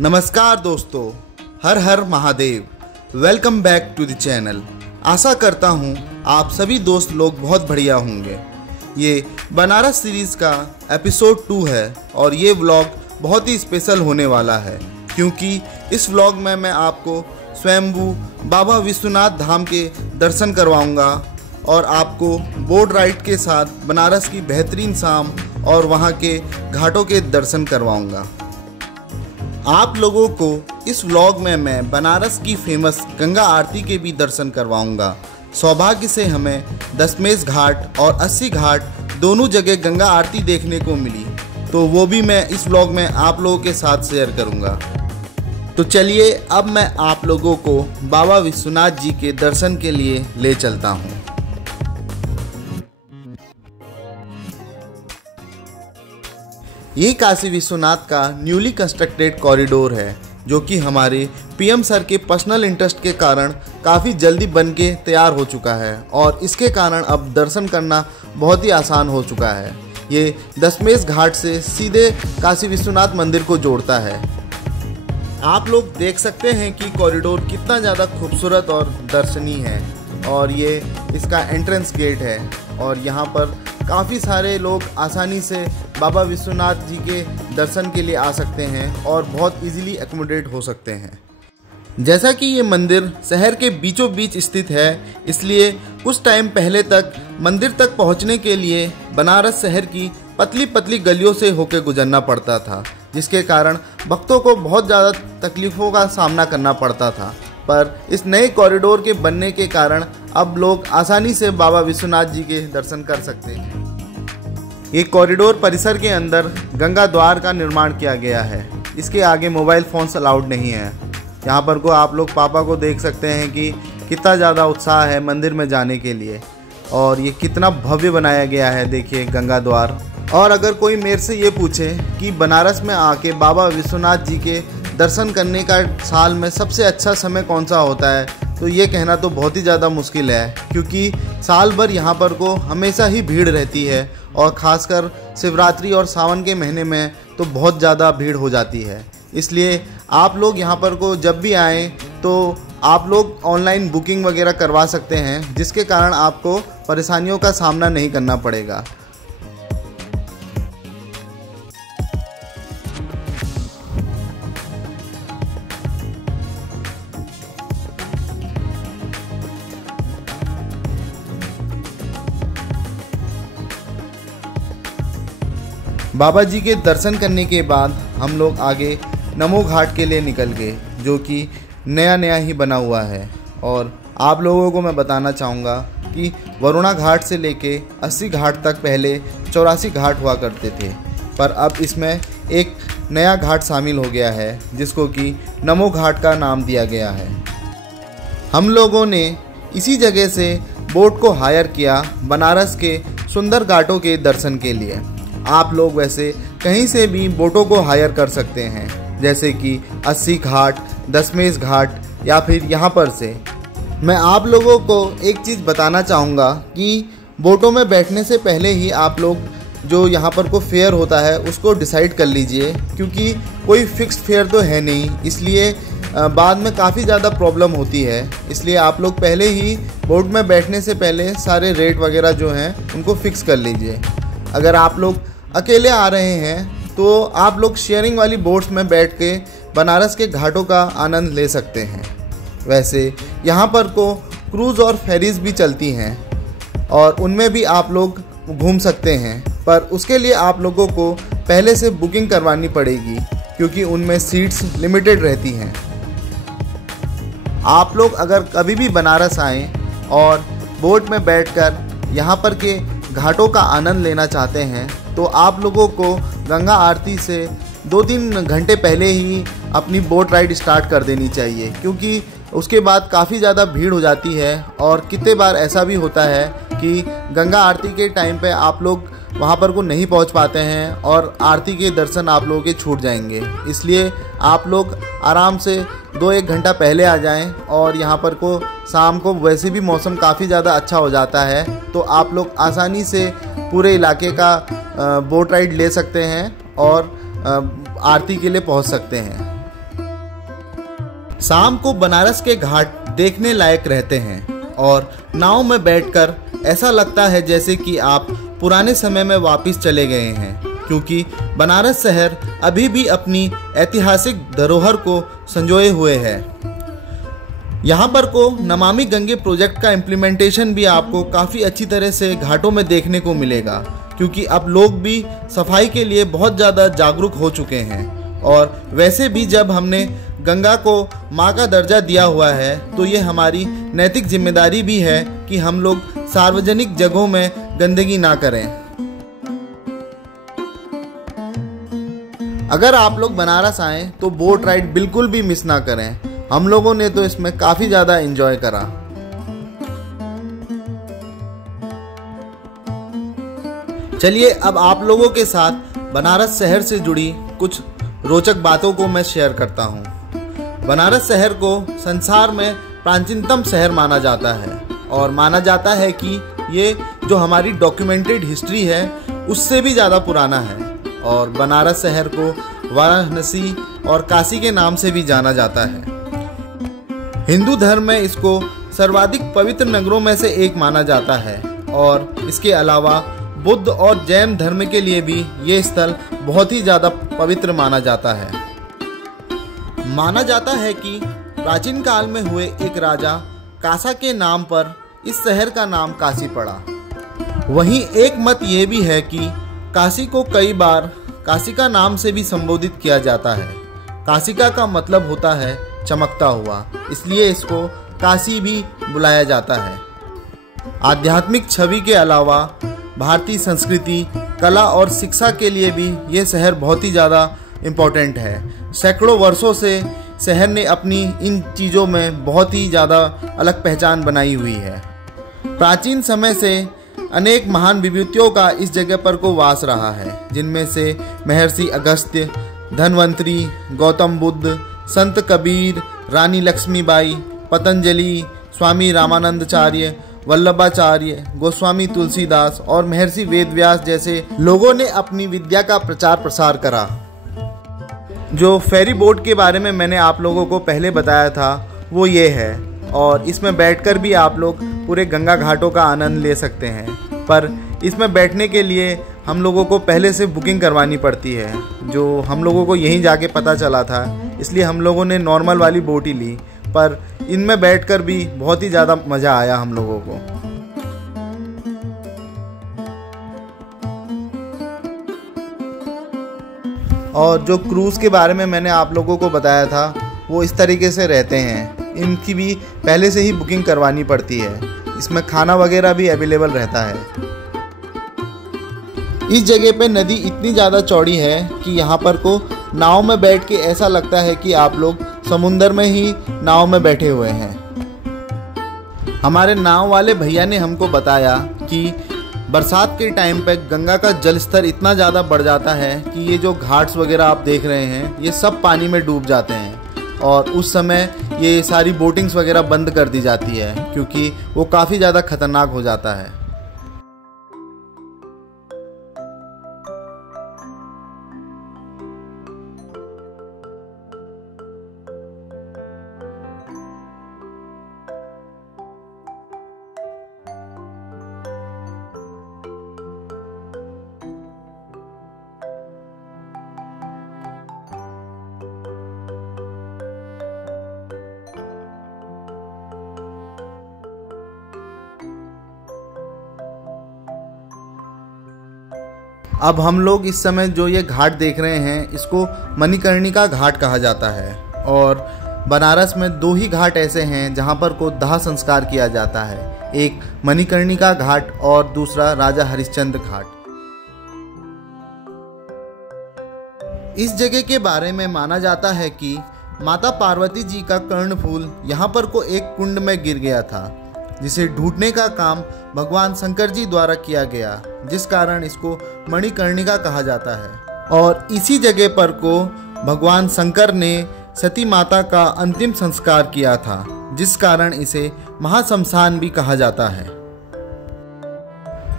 नमस्कार दोस्तों, हर हर Mahadev. Welcome back to the channel. आशा करता हूँ आप सभी दोस्त लोग बहुत बढ़िया होंगे। ये बनारस सीरीज़ का एपिसोड 2 है और ये व्लॉग बहुत ही स्पेशल होने वाला है क्योंकि इस व्लॉग में मैं आपको स्वयंभू बाबा विश्वनाथ धाम के दर्शन करवाऊंगा और आपको बोट राइड के साथ बनारस की बेहतरीन शाम और वहाँ के घाटों के दर्शन करवाऊंगा। आप लोगों को इस व्लॉग में मैं बनारस की फेमस गंगा आरती के भी दर्शन करवाऊंगा। सौभाग्य से हमें दशमेश घाट और 80 घाट दोनों जगह गंगा आरती देखने को मिली, तो वो भी मैं इस व्लॉग में आप लोगों के साथ शेयर करूंगा। तो चलिए अब मैं आप लोगों को बाबा विश्वनाथ जी के दर्शन के लिए ले चलता हूँ। ये काशी विश्वनाथ का न्यूली कंस्ट्रक्टेड कॉरिडोर है जो कि हमारे पीएम सर के पर्सनल इंटरेस्ट के कारण काफ़ी जल्दी बन के तैयार हो चुका है और इसके कारण अब दर्शन करना बहुत ही आसान हो चुका है। ये दशमेश घाट से सीधे काशी विश्वनाथ मंदिर को जोड़ता है। आप लोग देख सकते हैं कि कॉरिडोर कितना ज़्यादा खूबसूरत और दर्शनीय है और ये इसका एंट्रेंस गेट है और यहाँ पर काफ़ी सारे लोग आसानी से बाबा विश्वनाथ जी के दर्शन के लिए आ सकते हैं और बहुत इजीली एकोमोडेट हो सकते हैं। जैसा कि ये मंदिर शहर के बीचों बीच स्थित है, इसलिए कुछ टाइम पहले तक मंदिर तक पहुंचने के लिए बनारस शहर की पतली पतली गलियों से होकर गुजरना पड़ता था, जिसके कारण भक्तों को बहुत ज़्यादा तकलीफ़ों का सामना करना पड़ता था। पर इस नए कॉरिडोर के बनने के कारण अब लोग आसानी से बाबा विश्वनाथ जी के दर्शन कर सकते हैं। ये कॉरिडोर परिसर के अंदर गंगा द्वार का निर्माण किया गया है। इसके आगे मोबाइल फ़ोन्स अलाउड नहीं है। यहाँ पर को आप लोग पापा को देख सकते हैं कि कितना ज़्यादा उत्साह है मंदिर में जाने के लिए और ये कितना भव्य बनाया गया है, देखिए गंगा द्वार। और अगर कोई मेरे से ये पूछे कि बनारस में आके बाबा विश्वनाथ जी के दर्शन करने का साल में सबसे अच्छा समय कौन सा होता है, तो ये कहना तो बहुत ही ज़्यादा मुश्किल है क्योंकि साल भर यहाँ पर को हमेशा ही भीड़ रहती है और ख़ासकर शिवरात्रि और सावन के महीने में तो बहुत ज़्यादा भीड़ हो जाती है। इसलिए आप लोग यहाँ पर को जब भी आएँ तो आप लोग ऑनलाइन बुकिंग वगैरह करवा सकते हैं, जिसके कारण आपको परेशानियों का सामना नहीं करना पड़ेगा। बाबा जी के दर्शन करने के बाद हम लोग आगे नमो घाट के लिए निकल गए, जो कि नया नया ही बना हुआ है। और आप लोगों को मैं बताना चाहूँगा कि वरुणा घाट से लेके 80 घाट तक पहले 84 घाट हुआ करते थे, पर अब इसमें एक नया घाट शामिल हो गया है जिसको कि नमो घाट का नाम दिया गया है। हम लोगों ने इसी जगह से बोट को हायर किया बनारस के सुंदर घाटों के दर्शन के लिए। आप लोग वैसे कहीं से भी बोटों को हायर कर सकते हैं, जैसे कि 80 घाट, दशमेश घाट या फिर यहाँ पर से। मैं आप लोगों को एक चीज़ बताना चाहूँगा कि बोटों में बैठने से पहले ही आप लोग जो यहाँ पर को फेयर होता है उसको डिसाइड कर लीजिए, क्योंकि कोई फिक्स्ड फेयर तो है नहीं, इसलिए बाद में काफ़ी ज़्यादा प्रॉब्लम होती है। इसलिए आप लोग पहले ही बोट में बैठने से पहले सारे रेट वगैरह जो हैं उनको फिक्स कर लीजिए। अगर आप लोग अकेले आ रहे हैं तो आप लोग शेयरिंग वाली बोट्स में बैठ के बनारस के घाटों का आनंद ले सकते हैं। वैसे यहाँ पर को क्रूज़ और फेरीज़ भी चलती हैं और उनमें भी आप लोग घूम सकते हैं, पर उसके लिए आप लोगों को पहले से बुकिंग करवानी पड़ेगी क्योंकि उनमें सीट्स लिमिटेड रहती हैं। आप लोग अगर कभी भी बनारस आएँ और बोट में बैठकर यहाँ पर के घाटों का आनंद लेना चाहते हैं तो आप लोगों को गंगा आरती से 2-3 घंटे पहले ही अपनी बोट राइड स्टार्ट कर देनी चाहिए, क्योंकि उसके बाद काफ़ी ज़्यादा भीड़ हो जाती है। और कितने बार ऐसा भी होता है कि गंगा आरती के टाइम पे आप लोग वहाँ पर को नहीं पहुँच पाते हैं और आरती के दर्शन आप लोगों के छूट जाएंगे। इसलिए आप लोग आराम से 2-1 घंटा पहले आ जाएं और यहाँ पर को शाम को वैसे भी मौसम काफ़ी ज़्यादा अच्छा हो जाता है, तो आप लोग आसानी से पूरे इलाके का बोट राइड ले सकते हैं और आरती के लिए पहुँच सकते हैं। शाम को बनारस के घाट देखने लायक रहते हैं और नाव में बैठकर ऐसा लगता है जैसे कि आप पुराने समय में वापस चले गए हैं, क्योंकि बनारस शहर अभी भी अपनी ऐतिहासिक धरोहर को संजोए हुए है। यहाँ पर को नमामि गंगे प्रोजेक्ट का इम्प्लीमेंटेशन भी आपको काफ़ी अच्छी तरह से घाटों में देखने को मिलेगा, क्योंकि अब लोग भी सफाई के लिए बहुत ज़्यादा जागरूक हो चुके हैं। और वैसे भी जब हमने गंगा को माँ का दर्जा दिया हुआ है तो ये हमारी नैतिक जिम्मेदारी भी है कि हम लोग सार्वजनिक जगहों में गंदगी ना करें। अगर आप लोग बनारस आएँ तो बोट राइड बिल्कुल भी मिस ना करें। हम लोगों ने तो इसमें काफ़ी ज़्यादा एंजॉय करा। चलिए अब आप लोगों के साथ बनारस शहर से जुड़ी कुछ रोचक बातों को मैं शेयर करता हूँ। बनारस शहर को संसार में प्राचीनतम शहर माना जाता है और माना जाता है कि ये जो हमारी डॉक्यूमेंटेड हिस्ट्री है उससे भी ज़्यादा पुराना है। और बनारस शहर को वाराणसी और काशी के नाम से भी जाना जाता है। हिंदू धर्म में इसको सर्वाधिक पवित्र नगरों में से एक माना जाता है और इसके अलावा बुद्ध और जैन धर्म के लिए भी ये स्थल बहुत ही ज़्यादा पवित्र माना जाता है। माना जाता है कि प्राचीन काल में हुए एक राजा कासा के नाम पर इस शहर का नाम काशी पड़ा। वहीं एक मत ये भी है कि काशी को कई बार काशिका नाम से भी संबोधित किया जाता है। काशिका का मतलब होता है चमकता हुआ, इसलिए इसको काशी भी बुलाया जाता है। आध्यात्मिक छवि के अलावा भारतीय संस्कृति, कला और शिक्षा के लिए भी ये शहर बहुत ही ज़्यादा इम्पोर्टेंट है। सैकड़ों वर्षों से शहर ने अपनी इन चीज़ों में बहुत ही ज़्यादा अलग पहचान बनाई हुई है। प्राचीन समय से अनेक महान विभूतियों का इस जगह पर को वास रहा है, जिनमें से महर्षि अगस्त्य, धन्वंतरी, गौतम बुद्ध, संत कबीर, रानी लक्ष्मीबाई, पतंजलि, स्वामी रामानंदाचार्य, वल्लभाचार्य, गोस्वामी तुलसीदास और महर्षि वेदव्यास जैसे लोगों ने अपनी विद्या का प्रचार प्रसार करा। जो फेरी बोट के बारे में मैंने आप लोगों को पहले बताया था वो ये है और इसमें बैठकर भी आप लोग पूरे गंगा घाटों का आनंद ले सकते हैं। पर इसमें बैठने के लिए हम लोगों को पहले से बुकिंग करवानी पड़ती है, जो हम लोगों को यहीं जाके पता चला था, इसलिए हम लोगों ने नॉर्मल वाली बोट ही ली। पर इनमें बैठकर भी बहुत ही ज़्यादा मज़ा आया हम लोगों को। और जो क्रूज़ के बारे में मैंने आप लोगों को बताया था वो इस तरीके से रहते हैं। इनकी भी पहले से ही बुकिंग करवानी पड़ती है। इसमें खाना वगैरह भी अवेलेबल रहता है। इस जगह पे नदी इतनी ज़्यादा चौड़ी है कि यहाँ पर को नाव में बैठ के ऐसा लगता है कि आप लोग समुंदर में ही नाव में बैठे हुए हैं। हमारे नाव वाले भैया ने हमको बताया कि बरसात के टाइम पे गंगा का जल स्तर इतना ज़्यादा बढ़ जाता है कि ये जो घाट्स वगैरह आप देख रहे हैं ये सब पानी में डूब जाते हैं और उस समय ये सारी बोटिंग्स वगैरह बंद कर दी जाती है, क्योंकि वो काफ़ी ज़्यादा खतरनाक हो जाता है। अब हम लोग इस समय जो ये घाट देख रहे हैं इसको मणिकर्णिका घाट कहा जाता है और बनारस में दो ही घाट ऐसे हैं जहाँ पर को दाह संस्कार किया जाता है। एक मणिकर्णिका घाट और दूसरा राजा हरिश्चंद्र घाट। इस जगह के बारे में माना जाता है कि माता पार्वती जी का कर्णफूल यहाँ पर को एक कुंड में गिर गया था, जिसे ढूंढने का काम भगवान शंकर जी द्वारा किया गया, जिस कारण इसको मणिकर्णिका कहा जाता है। और इसी जगह पर को भगवान शंकर ने सती माता का अंतिम संस्कार किया था, जिस कारण इसे महाश्मशान भी कहा जाता है।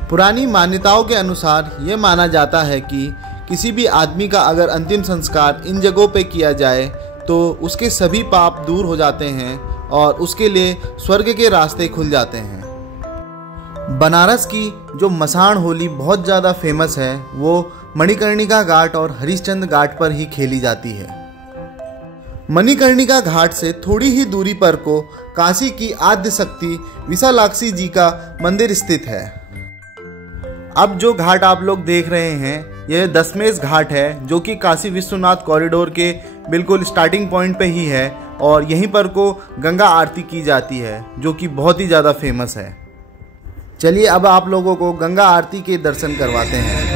पुरानी मान्यताओं के अनुसार ये माना जाता है कि किसी भी आदमी का अगर अंतिम संस्कार इन जगहों पे किया जाए तो उसके सभी पाप दूर हो जाते हैं और उसके लिए स्वर्ग के रास्ते खुल जाते हैं। बनारस की जो मसान होली बहुत ज़्यादा फेमस है वो मणिकर्णिका घाट और हरिश्चंद्र घाट पर ही खेली जाती है। मणिकर्णिका घाट से थोड़ी ही दूरी पर को काशी की आद्य शक्ति विशालाक्षी जी का मंदिर स्थित है। अब जो घाट आप लोग देख रहे हैं यह दशमेश घाट है, जो कि काशी विश्वनाथ कॉरिडोर के बिल्कुल स्टार्टिंग पॉइंट पे ही है और यहीं पर को गंगा आरती की जाती है, जो कि बहुत ही ज़्यादा फेमस है। चलिए अब आप लोगों को गंगा आरती के दर्शन करवाते हैं।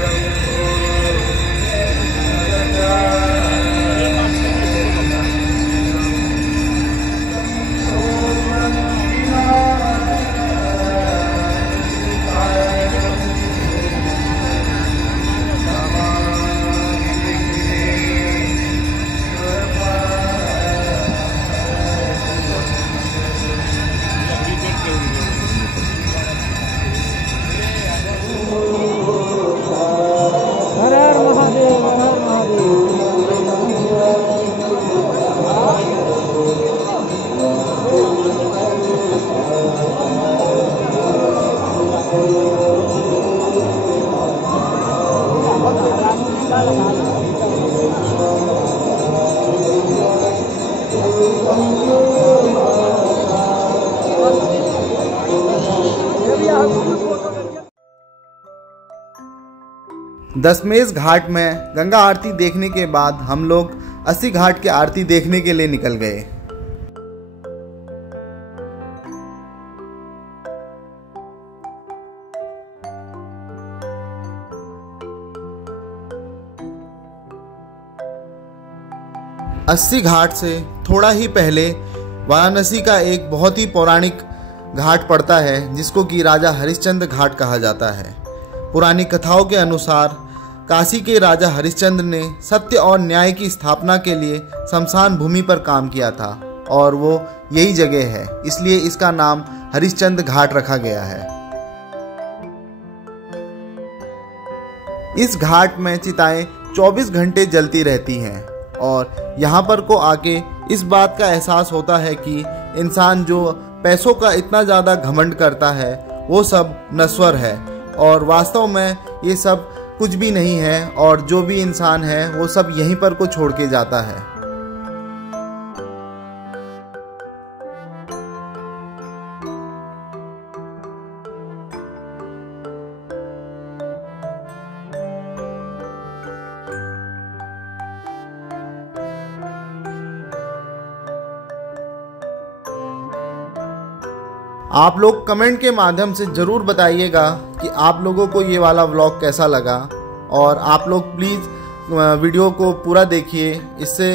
दशमेश घाट में गंगा आरती देखने के बाद हम लोग 80 घाट की आरती देखने के लिए निकल गए। अस्सी घाट से थोड़ा ही पहले वाराणसी का एक बहुत ही पौराणिक घाट पड़ता है, जिसको कि राजा हरिश्चंद्र घाट कहा जाता है। पुरानी कथाओं के अनुसार काशी के राजा हरिश्चंद्र ने सत्य और न्याय की स्थापना के लिए शमशान भूमि पर काम किया था और वो यही जगह है, इसलिए इसका नाम हरिश्चंद्र घाट रखा गया है। इस घाट में चिताएं 24 घंटे जलती रहती हैं और यहाँ पर को आके इस बात का एहसास होता है कि इंसान जो पैसों का इतना ज़्यादा घमंड करता है वो सब नश्वर है और वास्तव में ये सब कुछ भी नहीं है और जो भी इंसान है वो सब यहीं पर को छोड़ के जाता है। आप लोग कमेंट के माध्यम से ज़रूर बताइएगा कि आप लोगों को ये वाला व्लॉग कैसा लगा और आप लोग प्लीज़ वीडियो को पूरा देखिए, इससे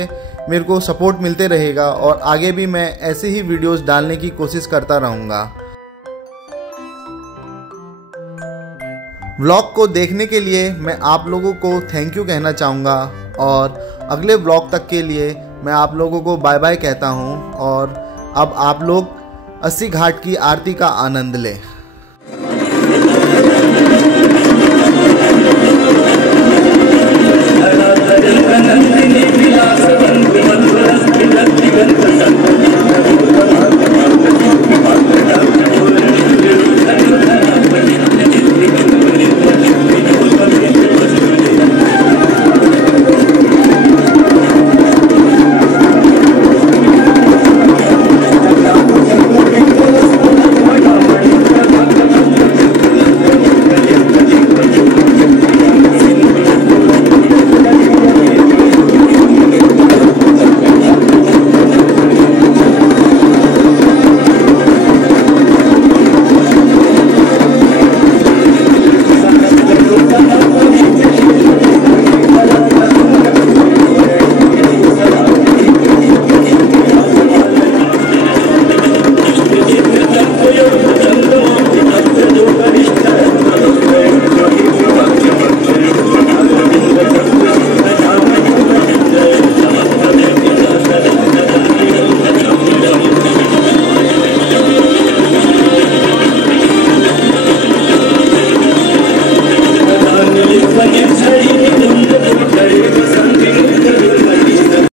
मेरे को सपोर्ट मिलते रहेगा और आगे भी मैं ऐसे ही वीडियोस डालने की कोशिश करता रहूँगा। व्लॉग को देखने के लिए मैं आप लोगों को थैंक यू कहना चाहूँगा और अगले व्लॉग तक के लिए मैं आप लोगों को बाय बाय कहता हूँ और अब आप लोग 80 घाट की आरती का आनंद लें।